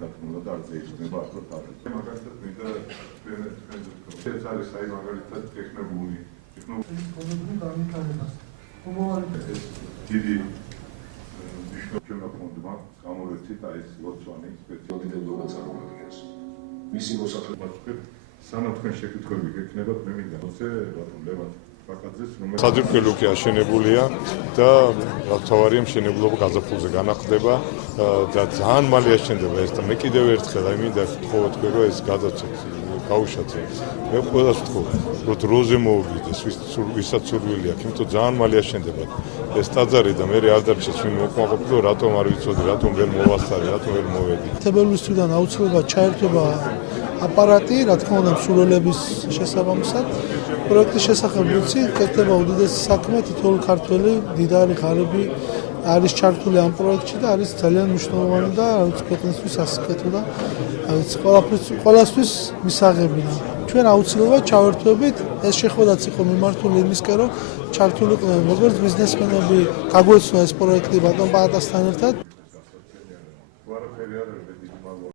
დათმობა და არც ეიშნება ახლა თავი. მაგალითად მინდა ეს არის აი მაგალითად ტექნოლოგიური დიდი მნიშვნელობა ფონდმა გამოვერთით აი ეს ლოცვანი სპეციალიზებული წარმოადგენს. მისი მოსახლეობა სანამ თქვენ შეკითხვები გექნებათ მე მინდა მოსე ბატონ ლევან საძირკველი აშენებულია და თავარია მშენებლობა გაზაფხულზე განახლდება და ძალიან მალე აშენდება ეს და მე კიდევ ერთხელ აი მინდა გთხოვა თქვენ რომ ეს გადაცეთ გაუშვათ მე ყველას ვთქვა რომ დროზე მოვიდეს ვისაც სურვილი აქვს იმიტომ ძალიან მალე აშენდება ეს ტაძარი და მე არ დარჩეს ვინ მოკმაყოფილო რატომ არ ვიცოდი რატომ ვერ მოვასწარე რატომ ვერ მოვედი თებერვლისიდან აუცილებლად ჩაერთვება აპარატი რა თქმა უნდა მსურველების შესაბამისად პროექტის შესახებ ვიცი კეთდება უდიდესი საქმე თითოეული ქართველი დიდარი ღარიბი არის ჩართული ამ პროექტში და არის ძალიან მნიშვნელოვანი და რაც ქვეყნისთვის ასაკეთო და ყველასთვის მისაღები და ჩვენ აუცილებლად ჩავერთვებით ეს შეხვედრაც იყო მიმართული იმისკენ რომ ჩართულიყვნენ როგორც ბიზნესმენები გაგვეცნო ეს პროექტი ბატონ პაატასთან ერთად